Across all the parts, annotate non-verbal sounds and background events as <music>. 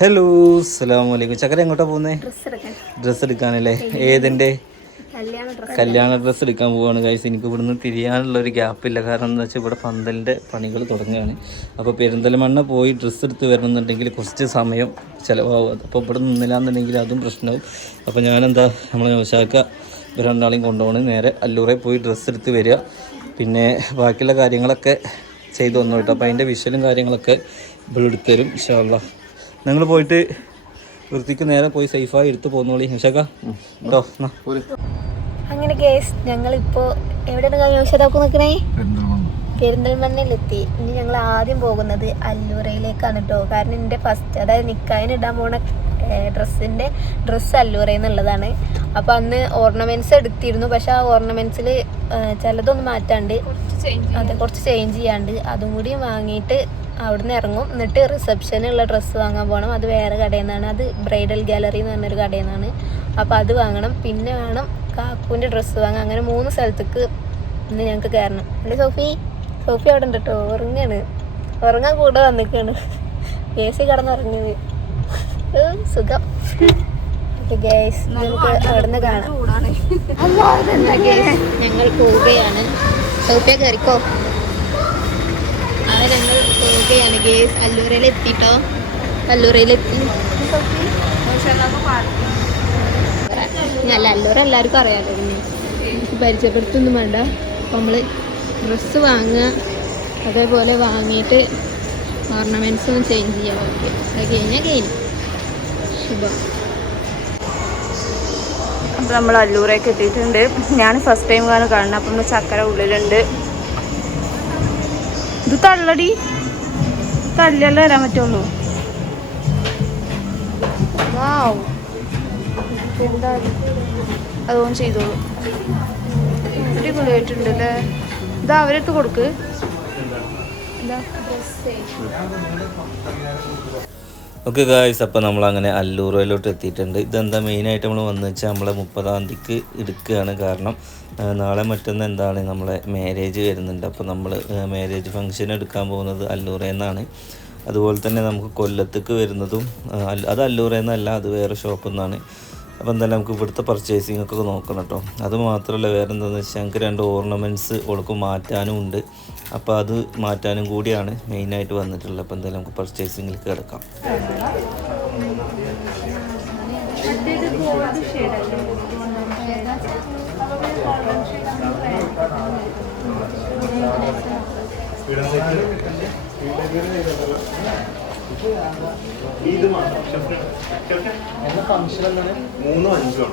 Hello അസ്സലാമു വലൈക്കും ചക്കര എങ്ങോട്ടാ പോകുന്നേ ഡ്രസ്സ് എടുക്കാനല്ലേ? ഏതിന്റെ കല്യാണ ഡ്രസ്സ് എടുക്കാൻ. പോവാണ് കാഴ്ച എനിക്ക് ഇവിടുന്ന് തിരിയാനുള്ള ഒരു ഗ്യാപ്പ് ഇല്ല. കാരണം എന്താ വെച്ചാൽ ഇവിടെ പന്തലിന്റെ പണികൾ തുടങ്ങുകയാണ്. അപ്പോൾ പെരിന്തൽമണ്ണ പോയി ഡ്രസ്സ് എടുത്ത് വരണമെന്നുണ്ടെങ്കിൽ കുറച്ച് സമയം ചിലവാകും. അപ്പോൾ ഇവിടെ നിന്നില്ലാന്നുണ്ടെങ്കിൽ അതും പ്രശ്നമാവും അപ്പോൾ ഞാനെന്താ നമ്മളെ ഇവർ രണ്ടാളെയും കൊണ്ടുപോകണം നേരെ അല്ലൂറെ പോയി ഡ്രസ്സ് എടുത്ത് വരിക. പിന്നെ ബാക്കിയുള്ള കാര്യങ്ങളൊക്കെ ചെയ്തു വന്നു കേട്ടോ അപ്പോൾ അതിന്റെ വിഷലും കാര്യങ്ങളൊക്കെ ഇവിടെ എടുത്തരും തരും ഇൻഷാല്ലാ നിങ്ങൾ പോയിട്ട് വൃത്തിക്ക് നേരെ പോയി സേഫായി എടുത്ത് പോന്നോളി. നൗശാക്ക കേട്ടോ അങ്ങനെ കേസ് ഞങ്ങളിപ്പോ എവിടെയാണ് കഴിഞ്ഞ ഔഷധമൊക്കെ നിൽക്കണേ പെരിന്തൽമണ്ണയിലെത്തി ഇനി ഞങ്ങൾ ആദ്യം പോകുന്നത് അല്ലൂറയിലേക്കാണ് കേട്ടോ കാരണം എന്റെ ഫസ്റ്റ് അതായത് നിക്കായിന് ഇടാൻ പോണ ഡ്രസ്സിന്റെ ഡ്രസ്സ് അല്ലൂറ എന്നുള്ളതാണ്. അപ്പോൾ അന്ന് ഓർണമെന്റ്സ് എടുത്തിരുന്നു. പക്ഷെ ആ ഓർണമെന്റ്സിൽ ചിലതൊന്നും മാറ്റാണ്ട് അത് കുറച്ച് ചേഞ്ച് ചെയ്യാണ്ട് അതും കൂടി വാങ്ങിയിട്ട് അവിടുന്ന് ഇറങ്ങും. എന്നിട്ട് റിസപ്ഷനുള്ള ഡ്രസ്സ് വാങ്ങാൻ പോകണം അത് വേറെ കടയിൽ നിന്നാണ് അത് ബ്രൈഡൽ ഗാലറി എന്ന് പറഞ്ഞൊരു കടയിൽ നിന്നാണ് അപ്പോൾ അത് വാങ്ങണം. പിന്നെ വേണം കാക്കുവിന്റെ ഡ്രസ്സ് വാങ്ങാൻ. അങ്ങനെ മൂന്ന് സ്ഥലത്തേക്ക് ഇന്ന് ഞങ്ങൾക്ക് കയറണം. അല്ലേ സോഫി? സോഫി അവിടെ ഉണ്ട് കേട്ടോ ഉറങ്ങാണ്. ഉറങ്ങാൻ കൂടെ വന്നിക്കാണ്. <laughs> A C കടന്നുറങ്ങിയത്. സുഖം. ഗേസ് നമുക്ക് അവിടുന്ന് കാണാം. ഞങ്ങൾ പോവുകയാണ്. സോഫിയ കയറിക്കോ? അവരെ പോവുകയാണ് ഗേസ് അല്ലൂരയിൽ എത്തിട്ടോ? അല്ലൂരയിൽ എത്തി അല്ല അല്ലൂർ എല്ലാവർക്കും അറിയാലോ പരിചയപ്പെടുത്തൊന്നും വേണ്ട. അപ്പം നമ്മൾ ഡ്രസ്സ് വാങ്ങുക. അതേപോലെ വാങ്ങിയിട്ട് ഓർണമെന്റ്സ് ഒന്ന് ചേഞ്ച് ചെയ്യാം ഓക്കെ അത് കഴിഞ്ഞാൽ കഴിഞ്ഞു. ശുഭം. അപ്പോൾ നമ്മൾ അല്ലൂരേക്ക് എത്തിയിട്ടുണ്ട്. ഞാൻ ഫസ്റ്റ് ടൈം കാണുന്നത്. അപ്പം നമ്മൾ ചക്കര ഉള്ളിലുണ്ട്. ഇത് തള്ളടി. തല്ലല്ലേ വരാൻ പറ്റുള്ളൂ. അതുകൊണ്ട് ചെയ്തോളൂ. അടിപൊളിയായിട്ടുണ്ട് അല്ലേ ഇതാ അവരിട്ട് കൊടുക്ക്. എന്താ? ഓക്കെ ഗായ്സ് അപ്പോൾ നമ്മൾ അങ്ങനെ അല്ലൂർ വയലോട്ട് എത്തിയിട്ടുണ്ട്. ഇതെന്താ മെയിനായിട്ട് നമ്മൾ വന്നു വെച്ചാൽ നമ്മളെ മുപ്പതാം തീയതിക്ക് എടുക്കുകയാണ് കാരണം നാളെ മറ്റൊന്ന് എന്താണ് നമ്മളെ മാരേജ് വരുന്നുണ്ട്. അപ്പോൾ നമ്മൾ മാരേജ് ഫംഗ്ഷൻ എടുക്കാൻ പോകുന്നത് അല്ലൂറയിൽ നിന്നാണ്. അതുപോലെ തന്നെ നമുക്ക് കൊല്ലത്തേക്ക് വരുന്നതും അത് അല്ലൂറയിൽ നിന്നല്ല അത് വേറെ ഷോപ്പിൽ നിന്നാണ്. അപ്പോൾ എന്തായാലും നമുക്ക് ഇവിടുത്തെ പർച്ചേസിംഗ് ഒക്കെ നോക്കണം കേട്ടോ അത് മാത്രമല്ല വേറെ എന്താണെന്ന് വെച്ചാൽ ഞങ്ങൾക്ക് രണ്ട് ഓർണമെന്റ്സ് ഓൾക്ക് മാറ്റാനും ഉണ്ട് അപ്പോൾ അത് മാറ്റാനും കൂടിയാണ് മെയിനായിട്ട് വന്നിട്ടുള്ളത്. അപ്പോൾ എന്തായാലും നമുക്ക് പർച്ചേസിങ്ങിൽ കിടക്കാം. മൂന്നും അഞ്ചും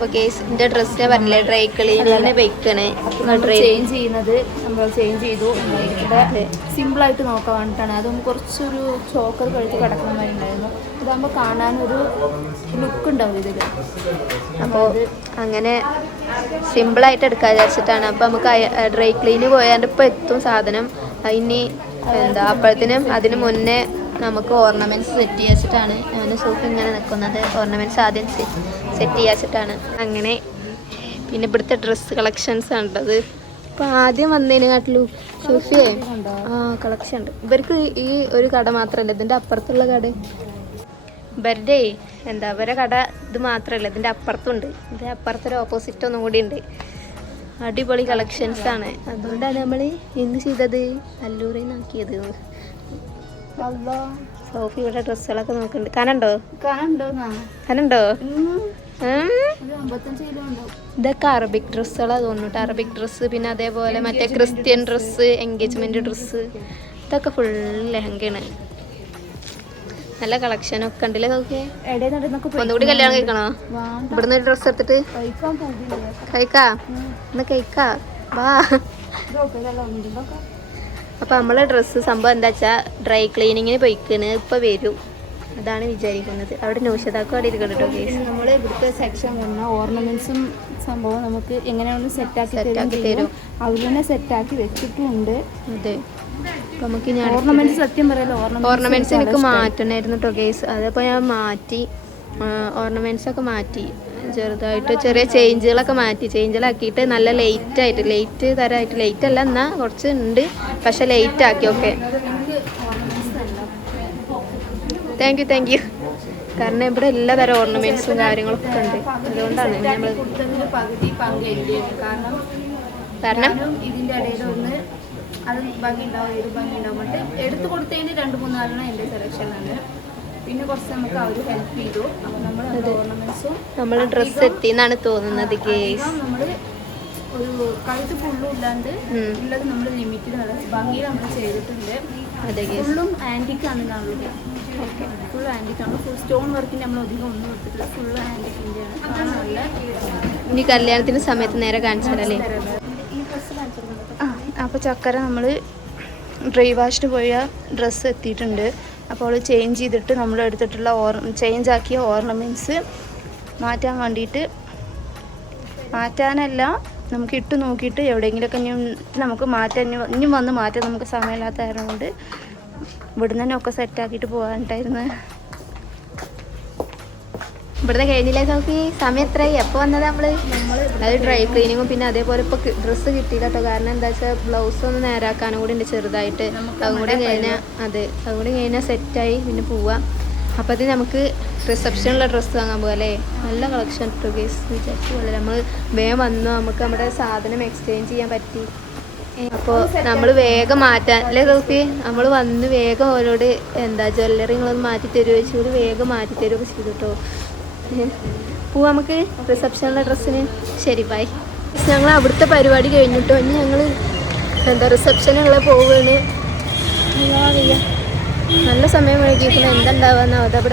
അപ്പോൾ കേസ് എന്റെ ഡ്രസ്സിനെ പറഞ്ഞില്ലേ ഡ്രൈ ക്ലീനിങ്ങിന് വെക്കണേ. ചേഞ്ച് ചെയ്യുന്നത് നമ്മൾ ചേഞ്ച് ചെയ്തു. സിമ്പിളായിട്ട് നോക്കാൻ വേണ്ടിയിട്ടാണ് അതും കുറച്ചൊരു ചോക്കർ കഴുത്ത് കിടക്കുന്ന മാതിരി ഉണ്ടായിരുന്നു. ഇതാകുമ്പോൾ കാണാനൊരു ലുക്ക് ഉണ്ടാവും ഇതിൽ അപ്പോൾ അങ്ങനെ സിമ്പിളായിട്ട് എടുക്കാൻ വിചാരിച്ചിട്ടാണ്. അപ്പോൾ നമുക്ക് ഡ്രൈ ക്ലീന് പോയാണ്ട് ഇപ്പോൾ എത്തും സാധനം. ഇനി എന്താ അപ്പോഴത്തേനും അതിന് മുന്നേ നമുക്ക് ഓർണമെന്റ്സ് സെറ്റ് ചെയ്തിട്ടാണ് അവന് സൂപ്പ് ഇങ്ങനെ നിൽക്കുന്നത് ഓർണമെന്റ്സ് ആദ്യം സെറ്റ് ചെയ്യാച്ചിട്ടാണ്. അങ്ങനെ പിന്നെ ഇവിടുത്തെ ഡ്രസ്സ് കളക്ഷൻസ് ഉണ്ടത് അപ്പോൾ ആദ്യം വന്നതിനെക്കാട്ടിലും സൂഫിയേ ആ കളക്ഷൻ ഉണ്ട്. ഇവർക്ക് ഈ ഒരു കട മാത്രമല്ല ഇതിന്റെ അപ്പുറത്തുള്ള കട. ഇവരുടെ എന്താ ഇവരെ കട ഇത് മാത്രമല്ല ഇതിന്റെ അപ്പുറത്തുണ്ട്. ഇതിന്റെ അപ്പുറത്തൊരു ഓപ്പോസിറ്റ് ഒന്നും കൂടി ഉണ്ട്. അടിപൊളി കളക്ഷൻസ് ആണ്. അതുകൊണ്ടാണ് നമ്മൾ എന്ത് ചെയ്തത് അല്ലൂറിൽ നിന്നാക്കിയത് സോഫി ഇവിടെ ഡ്രസ്സുകളൊക്കെ നോക്കുന്നുണ്ട് കനണ്ടോ? കനണ്ടോ? കനണ്ടോ ഇതൊക്കെ അറബിക് ഡ്രസ്സുകളാണ് തോന്നുന്നു അറബിക് ഡ്രസ്സ് പിന്നെ അതേപോലെ മറ്റേ ക്രിസ്ത്യൻ ഡ്രസ്സ് എൻഗേജ്മെന്റ് ഡ്രസ്സ് ഇതൊക്കെ ഫുൾ ലെഹങ്കയാണ്. നല്ല കളക്ഷൻ ഒക്കെ ഉണ്ടല്ലേ ഒന്നുകൂടി കല്യാണം കഴിക്കണോ? ഇവിടുന്ന് ഒരു ഡ്രസ്സ് എടുത്തിട്ട്? കഴിക്കാ? ഇന്ന് കഴിക്കാ? വാ. അപ്പൊ നമ്മളെ ഡ്രസ്സ് സംഭവം എന്താ വെച്ചാ ഡ്രൈ ക്ലീനിങ്ങിന് പോയിക്കണ് ഇപ്പൊ വരും. അതാണ് വിചാരിക്കുന്നത്. അവിടെ നൗഷതാക്കും അവിടെ ഇരിക്കണം കേട്ടോ കേസ് നമ്മൾ ഇവിടുത്തെ സെക്ഷൻ വന്ന ഓർണമെന്റ്സും സംഭവം നമുക്ക് എങ്ങനെയാണ് സെറ്റാക്കി സെറ്റാക്കി തരും. അവർ തന്നെ സെറ്റാക്കി വെച്ചിട്ടുണ്ട്. അതെ. നമുക്ക് ഞാൻ ഓർണമെന്റ്സ് സത്യം പറയാലോ ഓർണമെന്റ്സ് എനിക്ക് മാറ്റണമായിരുന്നു കേട്ടോ കേസ് അതപ്പോൾ ഞാൻ മാറ്റി ഓർണമെന്റ്സ് ഒക്കെ മാറ്റി. ചെറുതായിട്ട് ചെറിയ ചേഞ്ചുകളൊക്കെ മാറ്റി. ചേഞ്ചുകളാക്കിയിട്ട് നല്ല ലേറ്റ് ആയിട്ട് ലേറ്റ് തരമായിട്ട് ലേറ്റ് അല്ല എന്നാൽ കുറച്ച് ഉണ്ട്. പക്ഷെ ലേറ്റ് ആക്കി okay thank you thank you കാരണം ഇവിടെ എല്ലാ തരം ഓർണമെന്റ്സും കാര്യങ്ങളൊക്കെ ഉണ്ട്. അതുകൊണ്ടാണ് നമ്മൾ കാരണം ഇതിന്റെ ഇടയിൽ ഒന്ന് അത് ഭംഗി ഉണ്ടാവും ഏത് ഭംഗി ഉണ്ടാവും എടുത്തു കൊടുത്തതിന് രണ്ട് മൂന്നാലെണ്ണം എന്റെ സെലക്ഷനാണ് പിന്നെ കുറച്ച് നമുക്ക് അവർ ഹെൽപ്പ് ചെയ്തു. നമ്മൾ ഓർണമെന്റ്സും നമ്മൾ ഡ്രസ്സ് എത്തിന്നാണ് തോന്നുന്നത് നമ്മൾ ഒരു കഴുത്ത് ഫുള്ളും ഇല്ലാണ്ട്. ഉള്ളത് നമ്മൾ ലിമിറ്റിൽ ഭംഗിയിൽ നമ്മൾ ചെയ്തിട്ടുണ്ട്. അതെ ഫുള്ളും ആന്റിക് ആണ് കാണുന്നത് ഓക്കെ. ഫുൾ ആന്റിക് ആണ് ഫുൾ സ്റ്റോൺ വർക്കിന് നമ്മൾ അധികം ഒന്നും എടുത്തിട്ടില്ല. ഫുൾ ആന്റിക്കിന്റെ ആണ്. ഇനി കല്യാണത്തിന്റെ സമയത്ത് നേരെ കാണിച്ചു തരല്ലേ അല്ലേ ആ അപ്പോൾ ചക്കര നമ്മൾ ഡ്രൈ വാഷിന് പോയ ഡ്രസ്സ് എത്തിയിട്ടുണ്ട്. അപ്പോൾ അവൾ ചേഞ്ച് ചെയ്തിട്ട് നമ്മൾ എടുത്തിട്ടുള്ള ഓർ ചേഞ്ച് ആക്കിയ ഓർണമെന്റ്സ് മാറ്റാൻ വേണ്ടിയിട്ട് മാറ്റാനല്ല നമുക്ക് ഇട്ട് നോക്കിയിട്ട് എവിടെയെങ്കിലുമൊക്കെ ഇനി നമുക്ക് മാറ്റാൻ ഇനി വന്ന് മാറ്റാൻ നമുക്ക് സമയമില്ലാത്ത കാരണം കൊണ്ട് ഇവിടുന്ന് തന്നെ ഒക്കെ സെറ്റാക്കിയിട്ട് പോകാനുണ്ടായിരുന്നു ഇവിടുന്ന് കഴിഞ്ഞില്ലേ നോക്കി സമയം എത്രയായി എപ്പോൾ വന്നത് നമ്മൾ അത് ഡ്രൈ ക്ലീനിങ്ങും പിന്നെ അതേപോലെ ഇപ്പോൾ ഡ്രസ്സ് കിട്ടിയില്ലാത്ത കേട്ടോ കാരണം എന്താ വെച്ചാൽ ബ്ലൗസ് ഒന്ന് നേരാക്കാനും കൂടി ഉണ്ട് ചെറുതായിട്ട്. അതും കൂടി കഴിഞ്ഞാൽ അതെ അതും കൂടി കഴിഞ്ഞാൽ സെറ്റായി പിന്നെ പോവാം. അപ്പോഴത്തേന് നമുക്ക് റിസപ്ഷനിലുള്ള ഡ്രസ്സ് വാങ്ങാൻ പോകാം അല്ലേ നല്ല കളക്ഷൻ ടു കേസ് വിചാരിച്ചു പോലെ. നമ്മൾ വേഗം വന്നു. നമുക്ക് നമ്മുടെ സാധനം എക്സ്ചേഞ്ച് ചെയ്യാൻ പറ്റി. അപ്പോൾ നമ്മൾ വേഗം മാറ്റാൻ അല്ലേ സൗഫി നമ്മൾ വന്ന് വേഗം ഓരോട് എന്താ ജ്വല്ലറി നിങ്ങളൊന്ന് മാറ്റി തരുമോ ചോദിച്ചു. വേഗം മാറ്റി തരുമൊക്കെ ചെയ്തു കേട്ടോ പോവാ നമുക്ക് റിസപ്ഷനിലെ ഡ്രസ്സിന് ശരി ബൈ ഞങ്ങൾ അവിടുത്തെ പരിപാടി കഴിഞ്ഞിട്ടോ ഇനി ഞങ്ങൾ എന്താ റിസപ്ഷനുള്ള പോവുകയാണ്. നല്ല സമയം വൈകിട്ട് എന്തുണ്ടാവുക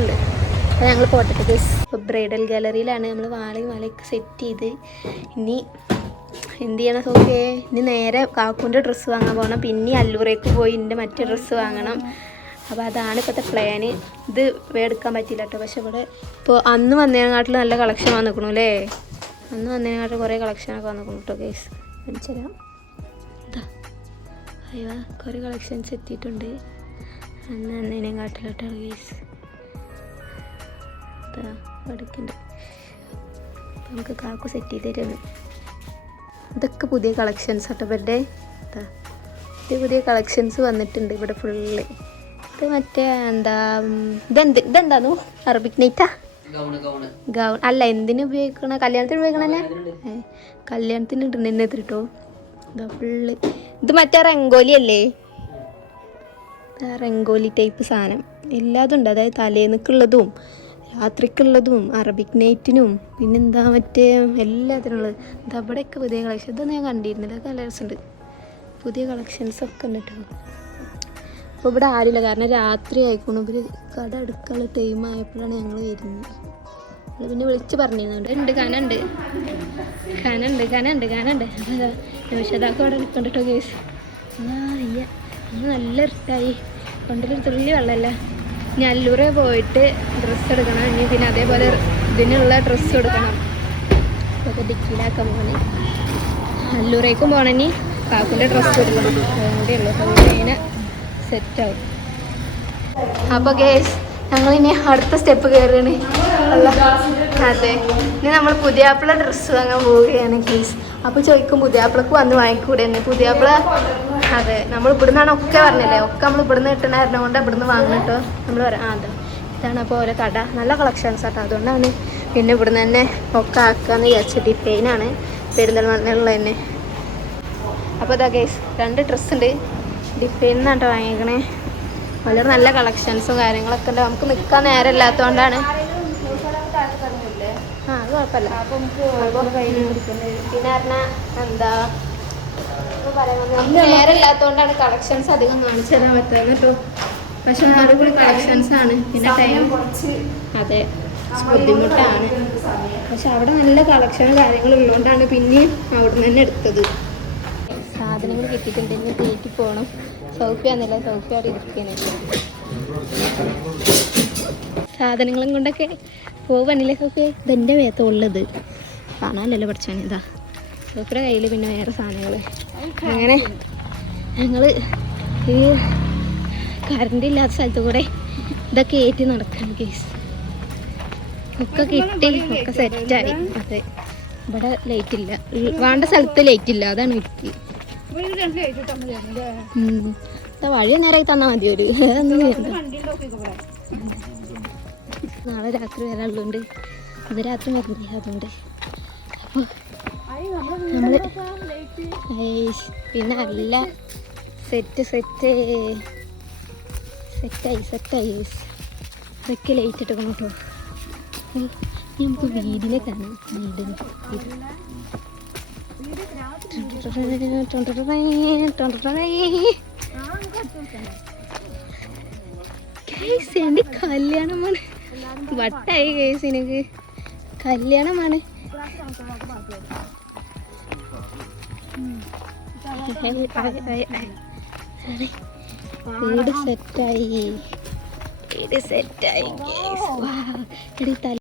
ഉണ്ട്. അപ്പോൾ ഞങ്ങൾ പോട്ടെ ഗസ് ഇപ്പോൾ ബ്രൈഡൽ ഗാലറിയിലാണ് നമ്മൾ വാളയും വാളയൊക്കെ സെറ്റ് ചെയ്ത്. ഇനി എന്ത് ചെയ്യണം സോഫിയെ? ഇനി നേരെ കാക്കുന്റെ ഡ്രസ്സ് വാങ്ങാൻ പോകണം പിന്നെ അല്ലൂറേക്ക് പോയി എന്റെ മറ്റേ ഡ്രസ്സ് വാങ്ങണം. അപ്പോൾ അതാണ് ഇപ്പോഴത്തെ പ്ലാന് ഇത് എടുക്കാൻ പറ്റില്ല കേട്ടോ. പക്ഷെ ഇവിടെ ഇപ്പോൾ അന്ന് വന്നതിനെക്കാട്ടിൽ നല്ല കളക്ഷൻ വന്നിക്കണു അല്ലേ? അന്ന് വന്നതിനെക്കാട്ടിൽ കുറേ കളക്ഷനൊക്കെ വന്നിക്കണു കേട്ടോ മനസ്സിലാം ഇതാ അയ്യോ കുറേ കളക്ഷൻസ് എത്തിയിട്ടുണ്ട് അന്ന് അന്നേനെ കേസ് ഗൈസ് നമുക്ക് കാക്കു സെറ്റ് ചെയ്ത് തരുന്നു. ഇതൊക്കെ പുതിയ കളക്ഷൻസ് ആട്ടോ ഇവരുടെ പുതിയ പുതിയ കളക്ഷൻസ് വന്നിട്ടുണ്ട് ഇവിടെ ഫുള്ള് ഇത് മറ്റേ എന്താ ഇതെന്ത് ഇതെന്താന്നു? Arabic നൈറ്റാ gown. അല്ല എന്തിനു ഉപയോഗിക്കണ? കല്യാണത്തിന് ഉപയോഗിക്കണല്ലേ കല്യാണത്തിന് ഇടുന്ന കേട്ടോ ഇതാ ഫുള്ള് ഇത് മറ്റേ റംഗോലി അല്ലേ? റംഗോലി ടൈപ്പ് സാധനം. എല്ലാതും ഉണ്ട് അതായത് തലേന്നക്കുള്ളതും രാത്രിക്കുള്ളതും അറബിക് നൈറ്റിനും പിന്നെന്താ മറ്റേ എല്ലാത്തിനുള്ളത്. അവിടെയൊക്കെ പുതിയ കളക്ഷൻ ഇതൊന്നും ഞാൻ കണ്ടിരുന്നില്ല. കളേഴ്സ് ഉണ്ട് പുതിയ കളക്ഷൻസ് ഒക്കെ ഉണ്ട് കേട്ടോ അപ്പോൾ ഇവിടെ ആരുമില്ല. കാരണം രാത്രി ആയിക്കോണം. ഇവർ കട അടുക്കള ടൈം ആയപ്പോഴാണ് ഞങ്ങൾ വരുന്നത്. അത് പിന്നെ വിളിച്ച് പറഞ്ഞിരുന്നുണ്ട്. ഉണ്ട് കനുണ്ട്. കനുണ്ട് കനുണ്ട് കനുണ്ട്. നൗഷതാക്ക് അവിടെ നിൽക്കണ്ട കേസ് അന്ന് നല്ല ഇഷ്ടമായി കൊണ്ടൊരു തുള്ളി വെള്ളമല്ല? ഇനി അല്ലൂരെ പോയിട്ട് ഡ്രസ്സ് എടുക്കണം. ഇനി പിന്നെ അതേപോലെ ഇതിനുള്ള ഡ്രസ്സ് എടുക്കണം. അതൊക്കെ ഡിക്കിയിലാക്കാൻ പോകണേ അല്ലൂരേക്കും ഇനി. കാക്കുന്റെ ഡ്രസ്സ് എടുക്കണം. അതുകൊണ്ടേ ഉള്ളൂ. അതിനെ സെറ്റാവും അപ്പോൾ ഗേസ് ഞങ്ങളിനി അടുത്ത സ്റ്റെപ്പ് കയറുകയാണ് അതെ. ഇനി നമ്മൾ പുതിയ പുതിയാപ്പിള ഡ്രസ്സ് വാങ്ങാൻ പോവുകയാണ് ഗേസ് അപ്പോൾ ചോദിക്കും പുതിയാപ്പിളക്ക് വന്ന് വാങ്ങിക്കൂടെ? എന്നെ. പുതിയാപ്പിള അതെ നമ്മൾ ഇവിടുന്നാണ് ഒക്കെ പറഞ്ഞല്ലേ? ഒക്കെ നമ്മൾ ഇവിടുന്ന് കിട്ടണായിരുന്നു കൊണ്ട് ഇവിടുന്ന് വാങ്ങിട്ടോ നമ്മൾ പറയാം അതെ. ഇതാണ് അപ്പോൾ ഓരോ കട. നല്ല കളക്ഷൻസ് ആട്ടോ. അതുകൊണ്ടാണ് പിന്നെ ഇവിടുന്ന് തന്നെ ഒക്കെ ആക്കാന്ന് വിചാരിച്ചത് ഡിപ്പൈനാണ് പെരുന്തൽമണ്ണുള്ള തന്നെ അപ്പോൾ ഇതാ ഗേസ് രണ്ട് ഡ്രസ്സ് ഉണ്ട്. ഡിപ്പൈനിൽ നിന്നാട്ടോ വാങ്ങിക്കണേ. വളരെ നല്ല കളക്ഷൻസും കാര്യങ്ങളൊക്കെ ഉണ്ട്. നമുക്ക് നിൽക്കാൻ നേരം ഇല്ലാത്തതുകൊണ്ടാണ് ആ അത് കുഴപ്പമില്ല. പിന്നെ പറഞ്ഞാൽ എന്താ? നമുക്ക് നേരം ഇല്ലാത്തതുകൊണ്ടാണ് കളക്ഷൻസ് അധികം കാണിച്ചു തരാൻ പറ്റുന്നത് കേട്ടോ. പക്ഷെ അടിപൊളി കളക്ഷൻസ് ആണ്. പിന്നെ ടൈം അതെ. ബുദ്ധിമുട്ടാണ്. പക്ഷെ അവിടെ നല്ല കളക്ഷനും കാര്യങ്ങളും ഉള്ളതുകൊണ്ടാണ് പിന്നെ അവിടെ നിന്ന് തന്നെ എടുത്തത്. സാധനങ്ങൾ കിട്ടിയിട്ടുണ്ട്. ഇനി തീറ്റി പോകണം സൗഫി വന്നില്ല സൗഫി അവിടെ ഇരിക്കണേ സാധനങ്ങളും കൊണ്ടൊക്കെ പോവണില്ലേ സൗഫി ഇതെന്റെ വേത്തുള്ളത് കാണാനല്ലോ പഠിച്ചാണ് ഇതാ. സൗഫിയുടെ കയ്യിൽ പിന്നെ വേറെ സാധനങ്ങൾ അങ്ങനെ ഞങ്ങൾ ഈ കറണ്ട് ഇല്ലാത്ത സ്ഥലത്ത് കൂടെ ഇതൊക്കെ ഏറ്റി നടക്കണം കേസ് ഒക്കെ കിട്ടി ഒക്കെ സെറ്റായി അതെ. ഇവിടെ ലൈറ്റ് ഇല്ല. വേണ്ട സ്ഥലത്ത് ലൈറ്റ് ഇല്ല. അതാണ് വിറ്റ് വഴി നേരായി തന്നാൽ മതി ഒരു. നാളെ രാത്രി വരാനുള്ളതുകൊണ്ട് ഇന്ന് രാത്രി വരണ്ടേ അതുകൊണ്ട് നമ്മൾ പിന്നെ അല്ല സെറ്റ് സെറ്റ് സെറ്റായി സെറ്റായി ഇതൊക്കെ ലൈറ്റ് ഇട്ടേക്കണം കേട്ടോ നമുക്ക് വീടിനെ കാണാം. വീടിന് എന്റെ കല്യാണമാണ് വട്ടായി കേസ് എനിക്ക് കല്യാണമാണ് വീട് സെറ്റായി? സെറ്റായി? എടി തല